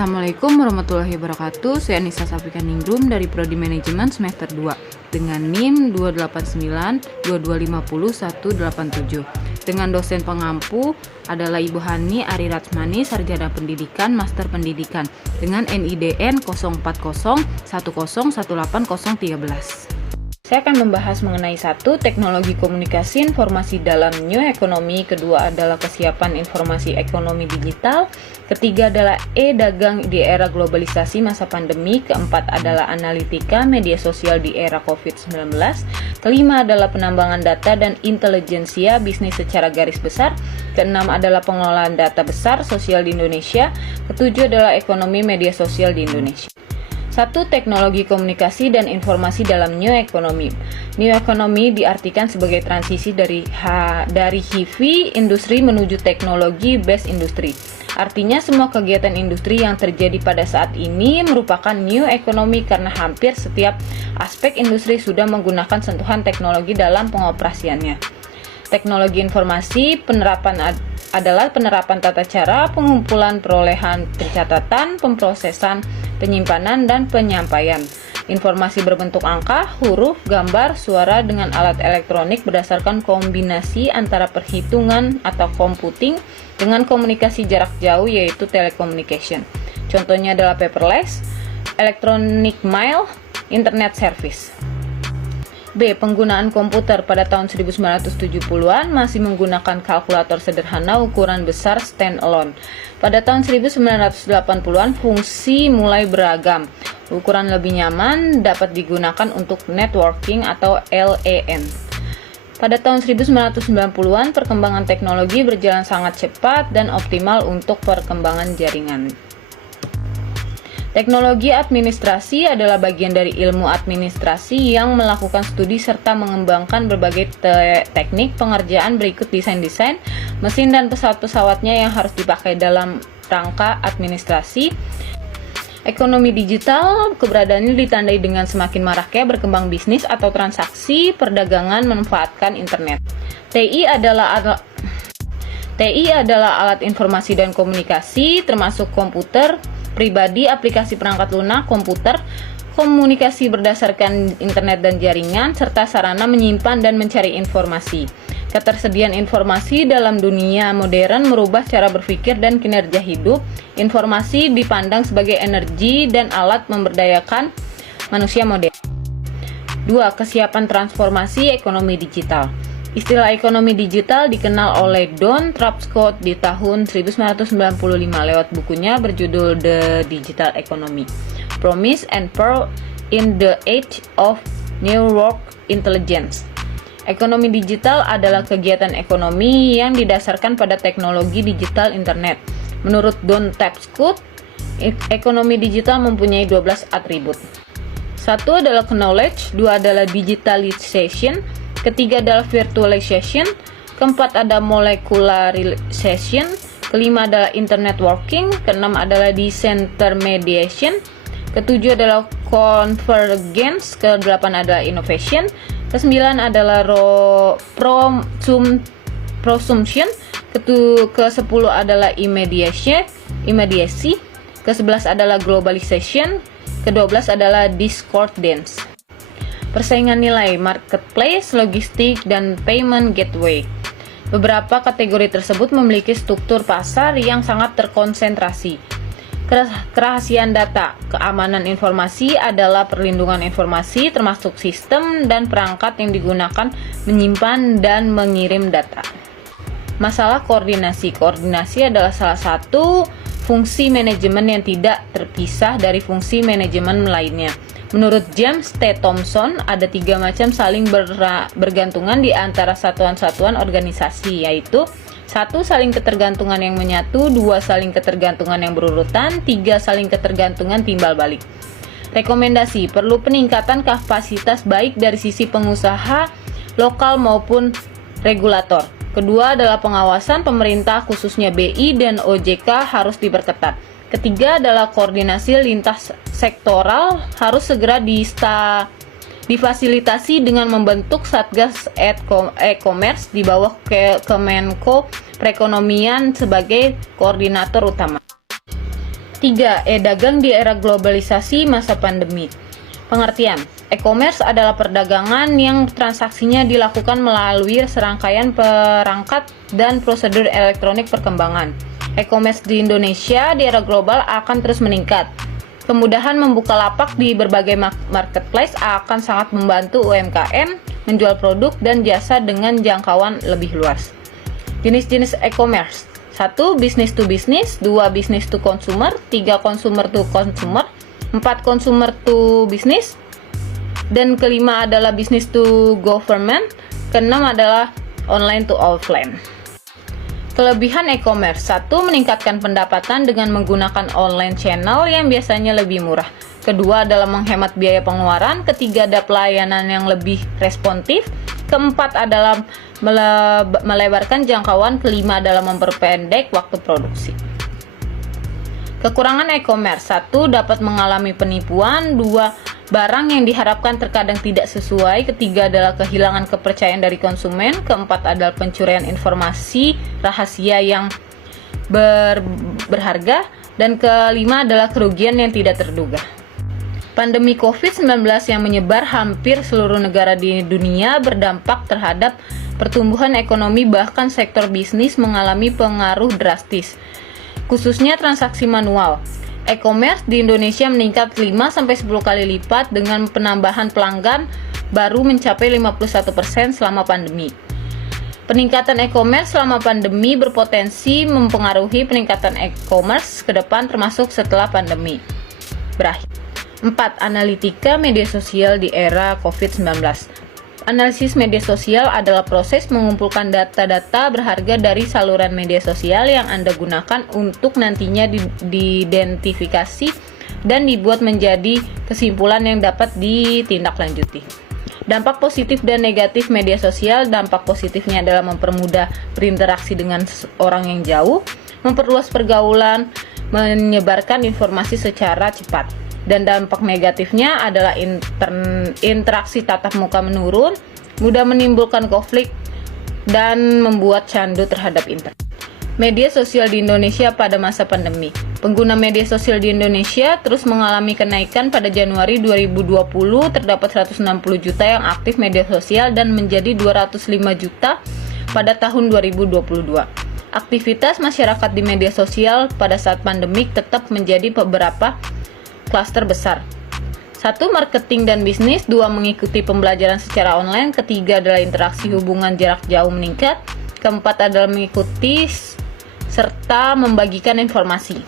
Assalamualaikum warahmatullahi wabarakatuh. Saya Nisa Safika Ningrum dari Prodi Manajemen semester 2 dengan NIM 2892250 187. Dengan dosen pengampu adalah Ibu Hani Ari Ratsmani, Sarjana Pendidikan, Master Pendidikan dengan NIDN 0401018013. Saya akan membahas mengenai satu, teknologi komunikasi informasi dalam new economy, kedua adalah kesiapan informasi ekonomi digital, ketiga adalah e-dagang di era globalisasi masa pandemi, keempat adalah analitika media sosial di era COVID-19, kelima adalah penambangan data dan intelijensia bisnis secara garis besar, keenam adalah pengelolaan data besar sosial di Indonesia, ketujuh adalah ekonomi media sosial di Indonesia. 1. Teknologi komunikasi dan informasi dalam new economy. New economy diartikan sebagai transisi dari heavy industry menuju teknologi based industry. Artinya semua kegiatan industri yang terjadi pada saat ini merupakan new economy karena hampir setiap aspek industri sudah menggunakan sentuhan teknologi dalam pengoperasiannya. Teknologi informasi adalah penerapan tata cara pengumpulan, perolehan, pencatatan, pemrosesan, penyimpanan, dan penyampaian informasi berbentuk angka, huruf, gambar, suara dengan alat elektronik berdasarkan kombinasi antara perhitungan atau computing dengan komunikasi jarak jauh yaitu telecommunication. Contohnya adalah paperless, electronic mail, internet service. B. Penggunaan komputer pada tahun 1970-an masih menggunakan kalkulator sederhana ukuran besar standalone. Pada tahun 1980-an fungsi mulai beragam. Ukuran lebih nyaman dapat digunakan untuk networking atau LAN. Pada tahun 1990-an perkembangan teknologi berjalan sangat cepat dan optimal untuk perkembangan jaringan. Teknologi administrasi adalah bagian dari ilmu administrasi yang melakukan studi serta mengembangkan berbagai teknik pengerjaan berikut desain-desain, mesin dan pesawat-pesawatnya yang harus dipakai dalam rangka administrasi. Ekonomi digital keberadaannya ditandai dengan semakin maraknya berkembang bisnis atau transaksi perdagangan memanfaatkan internet. TI adalah alat informasi dan komunikasi termasuk komputer pribadi, aplikasi perangkat lunak, komputer, komunikasi berdasarkan internet dan jaringan, serta sarana menyimpan dan mencari informasi. Ketersediaan informasi dalam dunia modern merubah cara berpikir dan kinerja hidup. Informasi dipandang sebagai energi dan alat memberdayakan manusia modern. 2. Kesiapan transformasi ekonomi digital. Istilah ekonomi digital dikenal oleh Don Trapscott di tahun 1995 lewat bukunya berjudul The Digital Economy: Promise and Peril in the Age of Network Intelligence. Ekonomi digital adalah kegiatan ekonomi yang didasarkan pada teknologi digital internet. Menurut Don Trapscott, ekonomi digital mempunyai 12 atribut. 1 adalah knowledge, 2 adalah digitalization, ketiga adalah virtualization, keempat ada molecularization, kelima adalah internet working, keenam adalah disintermediation, ketujuh adalah convergence, kedelapan adalah innovation, kesembilan adalah prosumption, ke-10 adalah immediacy, ke-11 adalah globalization, ke-12 adalah discordance. Persaingan nilai, marketplace, logistik, dan payment gateway. Beberapa kategori tersebut memiliki struktur pasar yang sangat terkonsentrasi. Kerahasiaan data, keamanan informasi adalah perlindungan informasi termasuk sistem dan perangkat yang digunakan menyimpan dan mengirim data. Masalah koordinasi. Koordinasi adalah salah satu fungsi manajemen yang tidak terpisah dari fungsi manajemen lainnya. Menurut James T. Thompson, ada 3 macam saling bergantungan di antara satuan-satuan organisasi, yaitu 1. Saling ketergantungan yang menyatu, 2. Saling ketergantungan yang berurutan, 3. Saling ketergantungan timbal balik. Rekomendasi, perlu peningkatan kapasitas baik dari sisi pengusaha lokal maupun regulator. Kedua adalah pengawasan pemerintah khususnya BI dan OJK harus diperketat. Ketiga adalah koordinasi lintas sektoral harus segera difasilitasi dengan membentuk Satgas e-commerce di bawah Kemenko Perekonomian sebagai koordinator utama. 3. E-dagang di era globalisasi masa pandemi. Pengertian: e-commerce adalah perdagangan yang transaksinya dilakukan melalui serangkaian perangkat dan prosedur elektronik perkembangan. E-commerce di Indonesia di era global akan terus meningkat. Kemudahan membuka lapak di berbagai marketplace akan sangat membantu UMKM menjual produk dan jasa dengan jangkauan lebih luas. Jenis-jenis e-commerce: 1. Business to business, 2. Business to consumer, 3. Consumer to consumer, 4. Consumer to business, dan kelima adalah business to government, keenam adalah online to offline. Kelebihan e-commerce: 1. Meningkatkan pendapatan dengan menggunakan online channel yang biasanya lebih murah. Kedua adalah menghemat biaya pengeluaran. Ketiga ada pelayanan yang lebih responsif. Keempat adalah melebarkan jangkauan. Kelima adalah memperpendek waktu produksi. Kekurangan e-commerce: 1. Dapat mengalami penipuan. 2. Barang yang diharapkan terkadang tidak sesuai. Ketiga adalah kehilangan kepercayaan dari konsumen. Keempat adalah pencurian informasi rahasia yang berharga. Dan kelima adalah kerugian yang tidak terduga. Pandemi COVID-19 yang menyebar hampir seluruh negara di dunia berdampak terhadap pertumbuhan ekonomi, bahkan sektor bisnis mengalami pengaruh drastis, khususnya transaksi manual. E-commerce di Indonesia meningkat 5-10 kali lipat dengan penambahan pelanggan baru mencapai 51% selama pandemi. Peningkatan e-commerce selama pandemi berpotensi mempengaruhi peningkatan e-commerce ke depan termasuk setelah pandemi berakhir. 4. Analitika media sosial di era COVID-19. Analisis media sosial adalah proses mengumpulkan data-data berharga dari saluran media sosial yang Anda gunakan untuk nantinya diidentifikasi dan dibuat menjadi kesimpulan yang dapat ditindaklanjuti. Dampak positif dan negatif media sosial: dampak positifnya adalah mempermudah berinteraksi dengan orang yang jauh, memperluas pergaulan, menyebarkan informasi secara cepat. Dan dampak negatifnya adalah interaksi tatap muka menurun, mudah menimbulkan konflik, dan membuat candu terhadap internet. Media sosial di Indonesia pada masa pandemi. Pengguna media sosial di Indonesia terus mengalami kenaikan. Pada Januari 2020 terdapat 160 juta yang aktif media sosial dan menjadi 205 juta pada tahun 2022. Aktivitas masyarakat di media sosial pada saat pandemik tetap menjadi beberapa klaster besar. 1. Marketing dan bisnis. 2. Mengikuti pembelajaran secara online. Ketiga adalah interaksi hubungan jarak jauh meningkat. Keempat adalah mengikuti serta membagikan informasi.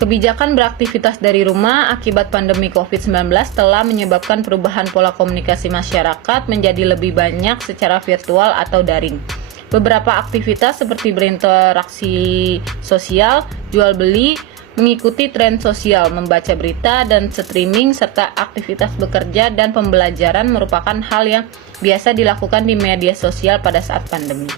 Kebijakan beraktivitas dari rumah akibat pandemi COVID-19 telah menyebabkan perubahan pola komunikasi masyarakat menjadi lebih banyak secara virtual atau daring. Beberapa aktivitas seperti berinteraksi sosial, jual beli, mengikuti tren sosial, membaca berita, dan streaming, serta aktivitas bekerja dan pembelajaran merupakan hal yang biasa dilakukan di media sosial pada saat pandemi.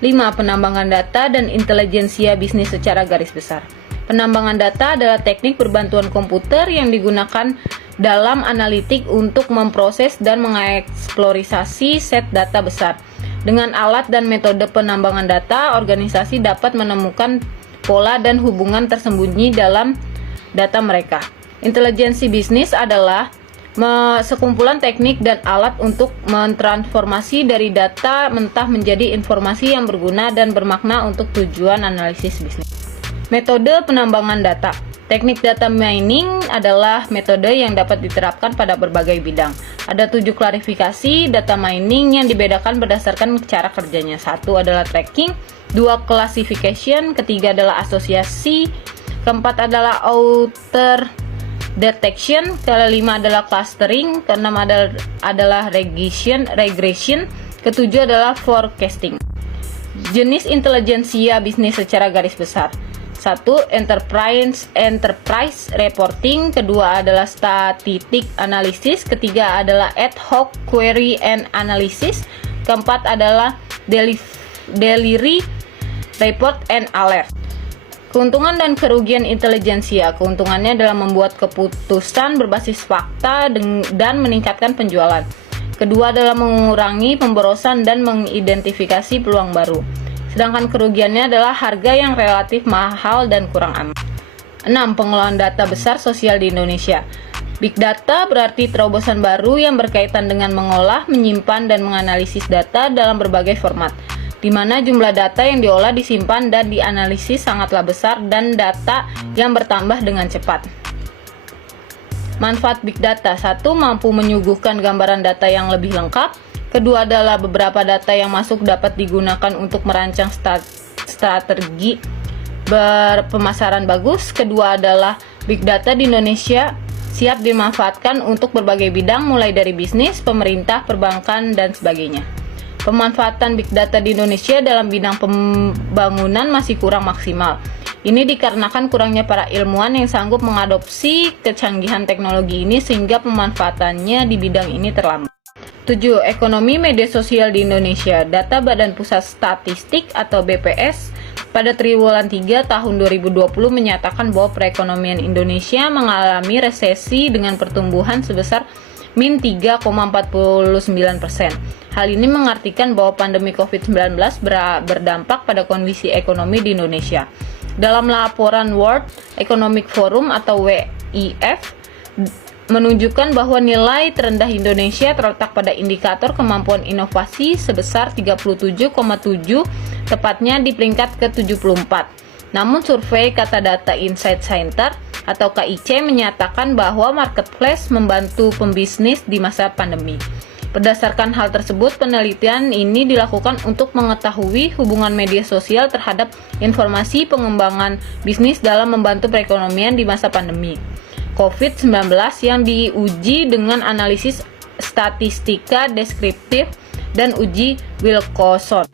5. Penambangan data dan intelijensia bisnis secara garis besar. Penambangan data adalah teknik berbantuan komputer yang digunakan dalam analitik untuk memproses dan mengeksplorasi set data besar. Dengan alat dan metode penambangan data, organisasi dapat menemukan pola dan hubungan tersembunyi dalam data mereka. Intelijensi bisnis adalah sekumpulan teknik dan alat untuk mentransformasi dari data mentah menjadi informasi yang berguna dan bermakna untuk tujuan analisis bisnis. Metode penambangan data. Teknik data mining adalah metode yang dapat diterapkan pada berbagai bidang. Ada 7 klarifikasi data mining yang dibedakan berdasarkan cara kerjanya. 1 adalah tracking, 2 classification, ketiga adalah asosiasi, keempat adalah outer detection, kelima adalah clustering, keenam adalah regression, ketujuh adalah forecasting. Jenis intelijensia bisnis secara garis besar. 1. Enterprise reporting, kedua adalah statistic analysis, ketiga adalah ad hoc query and analysis, keempat adalah delivery report and alert. Keuntungan dan kerugian intelijensia. Keuntungannya adalah membuat keputusan berbasis fakta dan meningkatkan penjualan. Kedua adalah mengurangi pemborosan dan mengidentifikasi peluang baru. Sedangkan kerugiannya adalah harga yang relatif mahal dan kurang aman. 6. Pengelolaan data besar sosial di Indonesia. Big data berarti terobosan baru yang berkaitan dengan mengolah, menyimpan, dan menganalisis data dalam berbagai format, di mana jumlah data yang diolah, disimpan, dan dianalisis sangatlah besar dan data yang bertambah dengan cepat. Manfaat Big Data. 1. Mampu menyuguhkan gambaran data yang lebih lengkap. Kedua adalah beberapa data yang masuk dapat digunakan untuk merancang strategi berpemasaran bagus. Kedua adalah Big Data di Indonesia siap dimanfaatkan untuk berbagai bidang mulai dari bisnis, pemerintah, perbankan, dan sebagainya. Pemanfaatan Big Data di Indonesia dalam bidang pembangunan masih kurang maksimal. Ini dikarenakan kurangnya para ilmuwan yang sanggup mengadopsi kecanggihan teknologi ini sehingga pemanfaatannya di bidang ini terlambat. 7. Ekonomi media sosial di Indonesia. Data Badan Pusat Statistik atau BPS pada triwulan 3 tahun 2020 menyatakan bahwa perekonomian Indonesia mengalami resesi dengan pertumbuhan sebesar min 3,49%. Hal ini mengartikan bahwa pandemi COVID-19 berdampak pada kondisi ekonomi di Indonesia. Dalam laporan World Economic Forum atau WEF menunjukkan bahwa nilai terendah Indonesia terletak pada indikator kemampuan inovasi sebesar 37,7, tepatnya di peringkat ke-74. Namun survei Kata Data Insight Center atau KIC menyatakan bahwa marketplace membantu pembisnis di masa pandemi. Berdasarkan hal tersebut, penelitian ini dilakukan untuk mengetahui hubungan media sosial terhadap informasi pengembangan bisnis dalam membantu perekonomian di masa pandemi COVID-19 yang diuji dengan analisis statistika deskriptif dan uji Wilcoxon.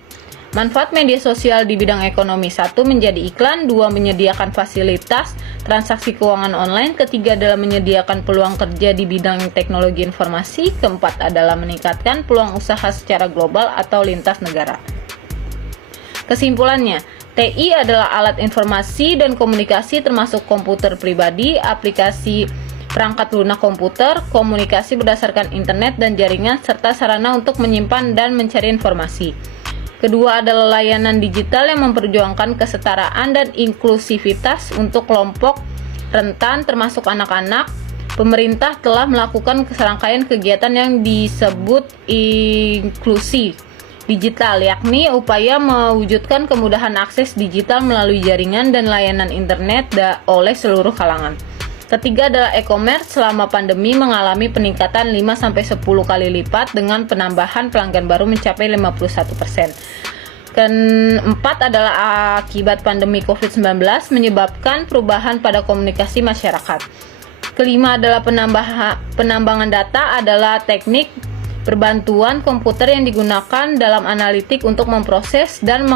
Manfaat media sosial di bidang ekonomi. 1. Menjadi iklan. 2. Menyediakan fasilitas transaksi keuangan online. Ketiga adalah menyediakan peluang kerja di bidang teknologi informasi. Keempat adalah meningkatkan peluang usaha secara global atau lintas negara. Kesimpulannya, TI adalah alat informasi dan komunikasi termasuk komputer pribadi, aplikasi perangkat lunak komputer, komunikasi berdasarkan internet dan jaringan, serta sarana untuk menyimpan dan mencari informasi. Kedua adalah layanan digital yang memperjuangkan kesetaraan dan inklusivitas untuk kelompok rentan termasuk anak-anak. Pemerintah telah melakukan serangkaian kegiatan yang disebut inklusi digital, yakni upaya mewujudkan kemudahan akses digital melalui jaringan dan layanan internet oleh seluruh kalangan. Ketiga adalah e-commerce selama pandemi mengalami peningkatan 5-10 kali lipat dengan penambahan pelanggan baru mencapai 51%. Keempat adalah akibat pandemi COVID-19 menyebabkan perubahan pada komunikasi masyarakat. Kelima adalah penambangan data adalah teknik perbantuan komputer yang digunakan dalam analitik untuk memproses dan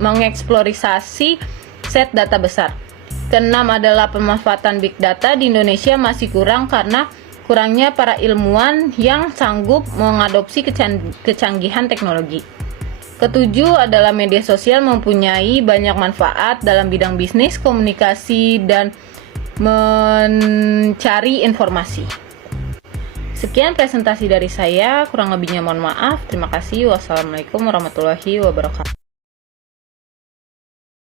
mengeksplorasi set data besar. Keenam adalah pemanfaatan Big Data di Indonesia masih kurang karena kurangnya para ilmuwan yang sanggup mengadopsi kecanggihan teknologi. Ketujuh adalah media sosial mempunyai banyak manfaat dalam bidang bisnis, komunikasi, dan mencari informasi. Sekian presentasi dari saya, kurang lebihnya mohon maaf. Terima kasih. Wassalamualaikum warahmatullahi wabarakatuh.